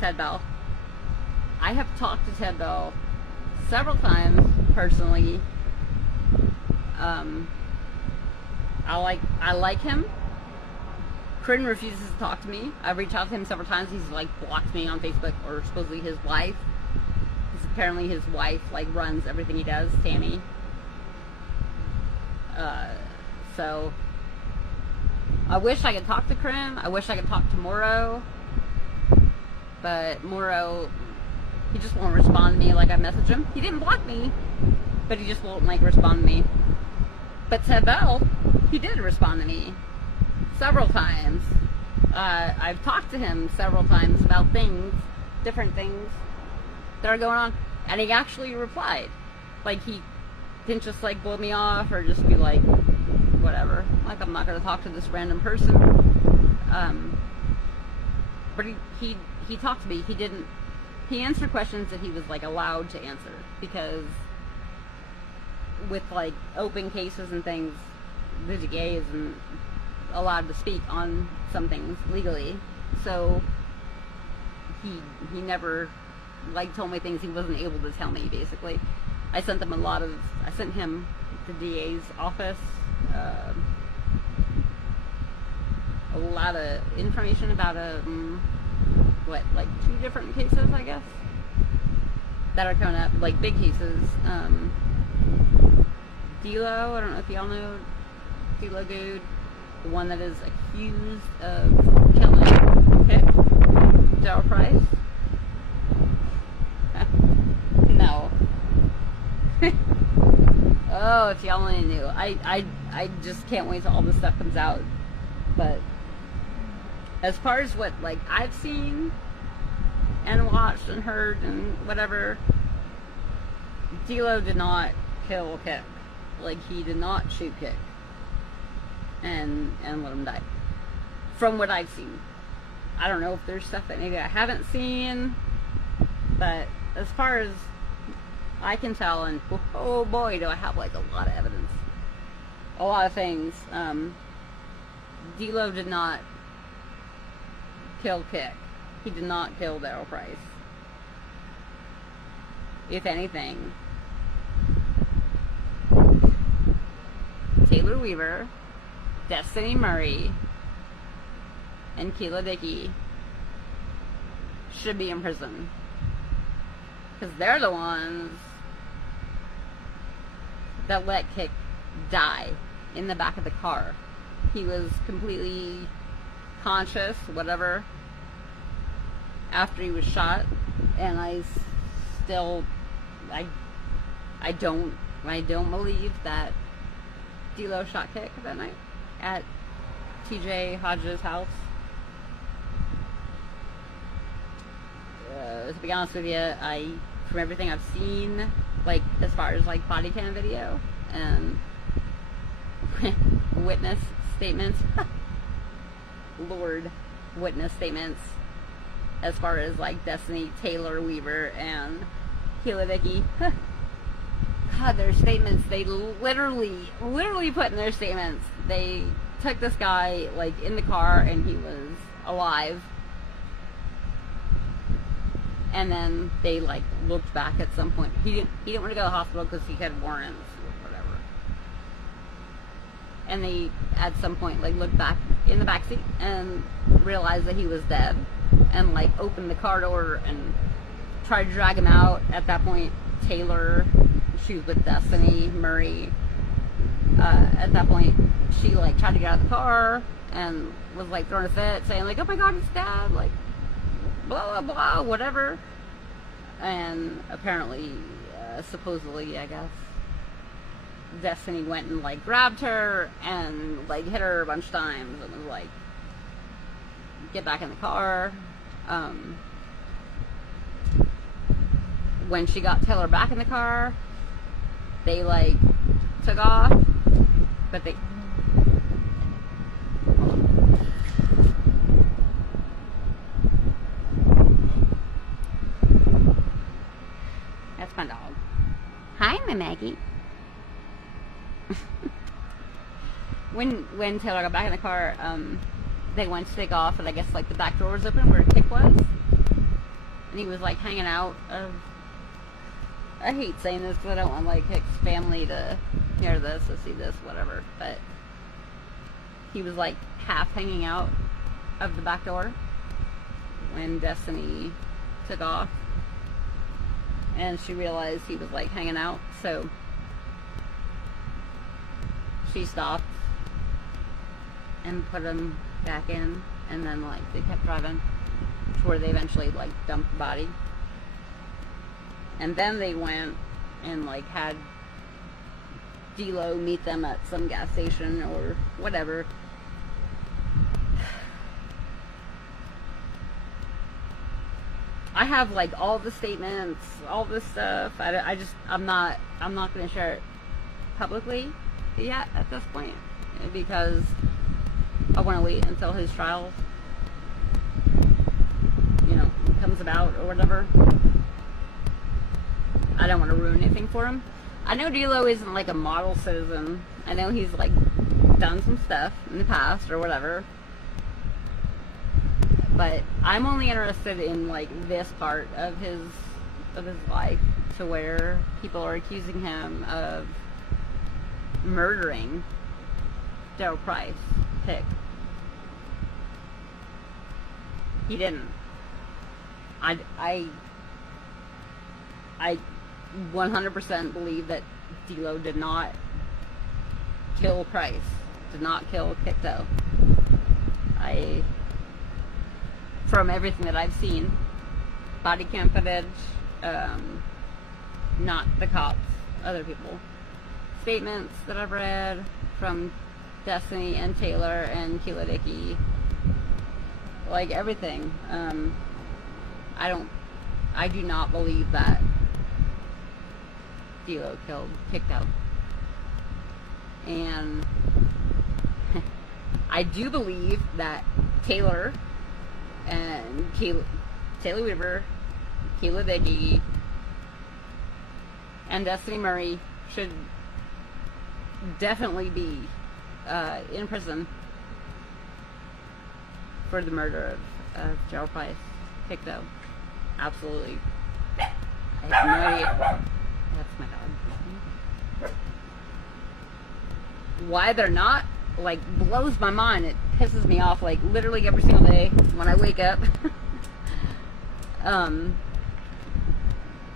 Ted Bell. I have talked to Ted Bell several times personally. I like him. Corinne refuses to talk to me. I've reached out to him several times. He's like blocked me on Facebook, or supposedly his wife. Because apparently his wife like runs everything he does, Tammy. So I wish I could talk to Corinne. I wish I could talk to Morrow. But Morrow, he just won't respond to me like I messaged him. He didn't block me, but he just won't like respond to me. But Ted Bell, he did respond to me several times. I've talked to him several times about things, different things that are going on, and he actually replied. Like, he didn't just like blow me off or just be like, whatever, like I'm not going to talk to this random person. But he talked to me. He answered questions that he was like allowed to answer, because with like open cases and things, the DA isn't allowed to speak on some things legally. So he never like told me things he wasn't able to tell me. Basically, I sent him the DA's office a lot of information about like 2 different cases, I guess, that are coming up, like big cases. D'Lo, I don't know if y'all know D'Lo Good, the one that is accused of killing Daryl Price. No. Oh, if y'all only knew. I just can't wait till all this stuff comes out. But as far as what like I've seen and watched and heard and whatever, D'Lo did not kill Kick. Like, he did not shoot Kick and let him die. From what I've seen. I don't know if there's stuff that maybe I haven't seen, but as far as I can tell, and oh boy, do I have like a lot of evidence, a lot of things. D'Lo did not kill Kick. He did not kill Daryl Price. If anything, Taylor Weaver, Destiny Murray, and Keila Dickey should be in prison, because they're the ones that let Kick die in the back of the car. He was completely conscious, whatever, after he was shot, and I don't believe that D'Lo shot Kick that night at TJ Hodges' house. To be honest with you, from everything I've seen, like as far as like body cam video and witness statements, witness statements, as far as like Destiny, Taylor Weaver, and Keila Dickey, God, their statements, they literally put in their statements, they took this guy like in the car and he was alive, and then they like looked back at some point. He didn't want to go to the hospital because he had warrants or whatever, and they at some point like looked back in the back seat and realized that he was dead, and like opened the car door and tried to drag him out. At that point, Taylor, she was with Destiny Murray, at that point she like tried to get out of the car and was like throwing a fit, saying like, oh my god, he's dead, like blah blah blah, whatever. And apparently, supposedly, I guess, Destiny went and like grabbed her and like hit her a bunch of times and was like, get back in the car. When she got Taylor back in the car, they like took off, but they that's my dog. Hi, my Maggie. When Taylor got back in the car, they went to take off, and I guess like the back door was open where Kick was, and he was like hanging out of, I hate saying this because I don't want like his family to hear this or see this, whatever, but he was like half hanging out of the back door when Destiny took off, and she realized he was like hanging out, so she stopped and put him back in, and then like they kept driving to where they eventually like dumped the body, and then they went and like had D-Lo meet them at some gas station or whatever. I have like all the statements, all this stuff. I'm not going to share it publicly yet at this point, because I want to wait until his trial, comes about or whatever. I don't want to ruin anything for him. I know D-Lo isn't like a model citizen. I know he's like done some stuff in the past or whatever. But I'm only interested in like this part of his life, to where people are accusing him of murdering Daryl Price, Pick. He didn't. I 100% believe that D-Lo did not kill Price, did not kill Picto. From everything that I've seen, body cam footage, not the cops, other people, statements that I've read from Destiny and Taylor and Keila Dickey, like everything, I do not believe that D-Lo killed Picto. And I do believe that Taylor and Taylor Weaver, Keila Dickey, and Destiny Murray should definitely be in prison for the murder of Daryl Price, Picto. Absolutely. I have no idea. That's my dog. Why they're not, like, blows my mind. It pisses me off, like, literally every single day when I wake up.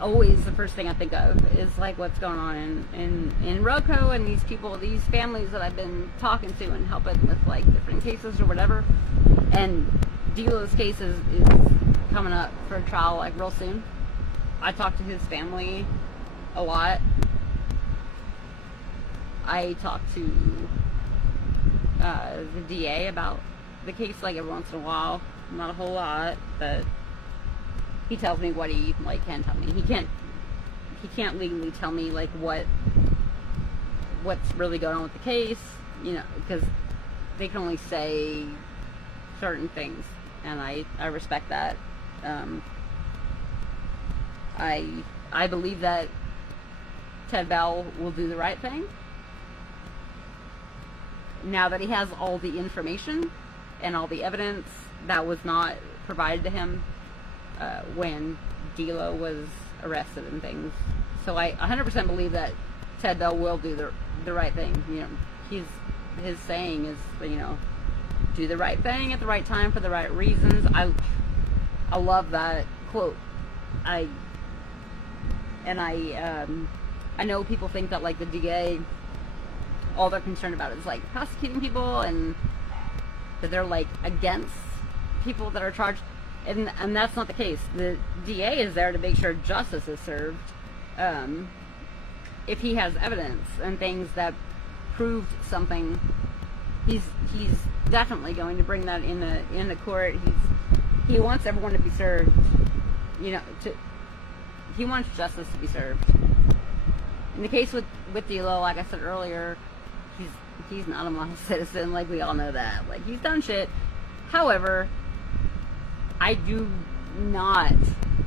Always the first thing I think of is, like, what's going on in Rocco and these people, these families that I've been talking to and helping with, like, different cases or whatever. And D-Lo's case is coming up for a trial, like, real soon. I talked to his family a lot. I talked to the DA about the case, like, every once in a while. Not a whole lot, but he tells me what he, like, can tell me. He can't legally tell me, like, what's really going on with the case, because they can only say certain things, and I respect that. I believe that Ted Bell will do the right thing now that he has all the information and all the evidence that was not provided to him when D-Lo was arrested and things. So I 100% believe that Ted Bell will do the right thing. His saying is, do the right thing at the right time for the right reasons. I love that quote. I know people think that, like, the DA, all they're concerned about is, like, prosecuting people, and that they're, like, against people that are charged, and that's not the case. The DA is there to make sure justice is served, if he has evidence and things that prove something. He's definitely going to bring that in the court. He wants everyone to be served. He wants justice to be served. In the case with D-Lo, like I said earlier, he's not a model citizen. Like, we all know that. Like, he's done shit. However, I do not.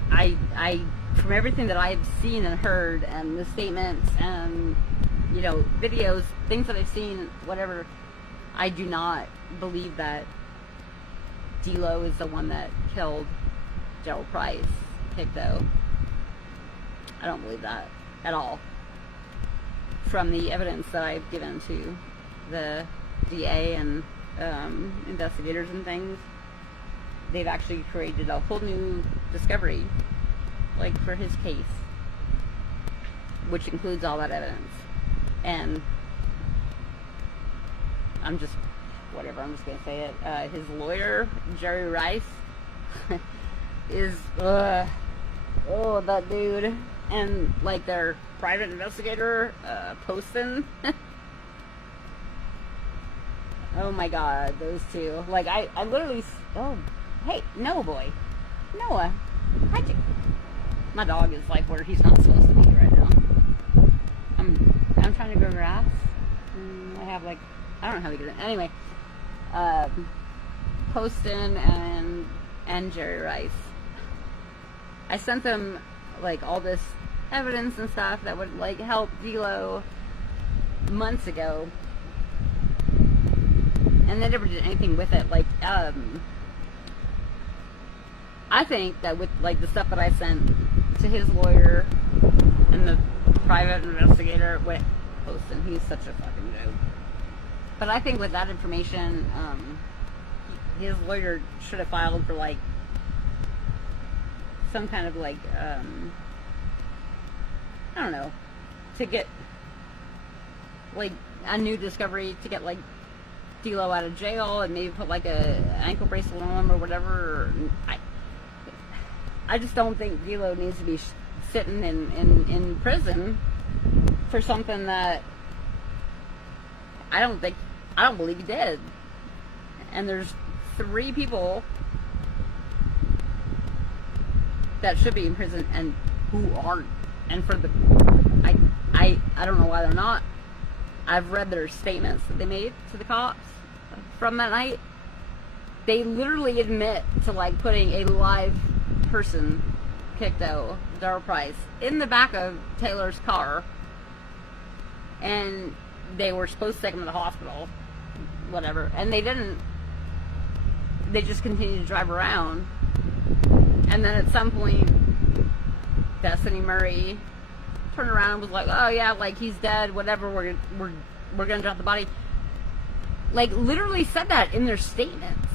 From everything that I've seen and heard, and the statements and videos, things that I've seen, whatever, I do not believe that D-Lo is the one that killed Daryl Price. kick, though. I don't believe that at all. From the evidence that I've given to the DA and investigators and things, they've actually created a whole new discovery, like, for his case, which includes all that evidence. And I'm just gonna say it. His lawyer, Jerry Rice, is that dude, and like their private investigator, Poston. Oh my God, those two. Like I literally. Oh, hey, Noah boy, Noah, how'd you? My dog is like where he's not supposed to be right now. I'm trying to grow grass. I have like, I don't know how to get it. Anyway, Poston and Jerry Rice. I sent them like all this evidence and stuff that would like help D'Lo months ago, and they never did anything with it. Like, I think that with like the stuff that I sent to his lawyer and the private investigator, Poston, he's such a fucking joke. But I think with that information, his lawyer should have filed for like some kind of like I don't know, to get like a new discovery, to get like D'Lo out of jail and maybe put like a ankle bracelet on him or whatever. I just don't think D'Lo needs to be sitting in prison for something that I don't believe he did. And there's 3 people that should be in prison and who aren't. And for the I don't know why they're not. I've read their statements that they made to the cops from that night. They literally admit to like putting a live person, kicked out, Darryl Price, in the back of Taylor's car, and they were supposed to take him to the hospital, whatever, and they didn't. They just continued to drive around, and then at some point, Destiny Murray turned around and was like, "Oh yeah, like he's dead, whatever. We're gonna drop the body." Like literally said that in their statements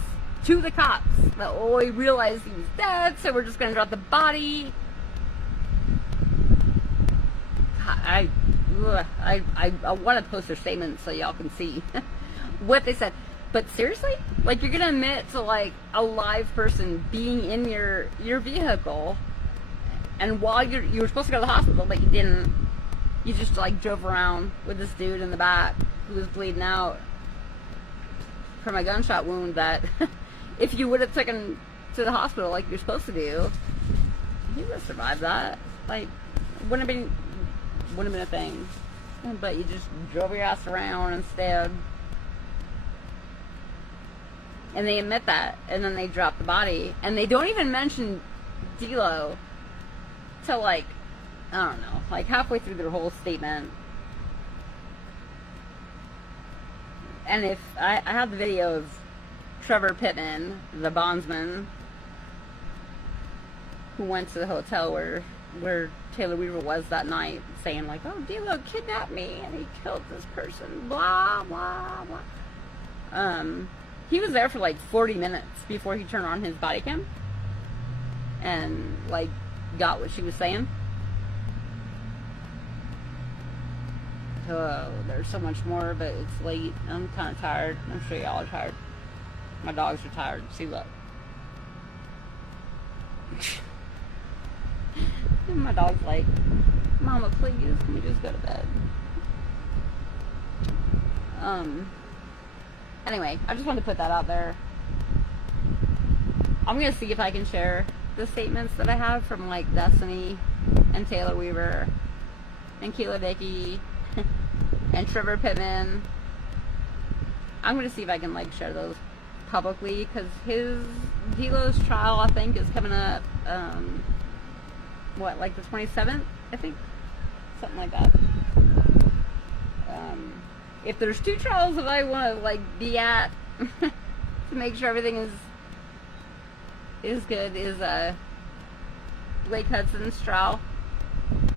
to the cops. That, oh, we realized he was dead, so we're just gonna drop the body. I want to post their statements so y'all can see what they said. But seriously, like you're gonna admit to like a live person being in your vehicle, and while you were supposed to go to the hospital, but you didn't. You just like drove around with this dude in the back who was bleeding out from a gunshot wound that if you would have taken to the hospital like you're supposed to do, he would have survived that. Like, wouldn't have been a thing. But you just drove your ass around instead. And they admit that, and then they drop the body, and they don't even mention D'Lo till like, I don't know, like halfway through their whole statement. And if I have the video of Trevor Pittman, the bondsman, who went to the hotel where Taylor Weaver was that night, saying like, "Oh, D'Lo kidnapped me and he killed this person," blah blah blah. He was there for like 40 minutes before he turned on his body cam and like got what she was saying. Oh, there's so much more, but it's late. I'm kind of tired. I'm sure y'all are tired. My dogs are tired. See, look. And my dog's like, "Mama, please, can we just go to bed?" Anyway, I just wanted to put that out there. I'm going to see if I can share the statements that I have from, like, Destiny and Taylor Weaver and Keila Dickey and Trevor Pittman. I'm going to see if I can, like, share those publicly, because D'Lo's trial, I think, is coming up, like the 27th, I think? Something like that. If there's 2 trials that I want to, like, be at to make sure everything is good, is Blake Hudson's trial.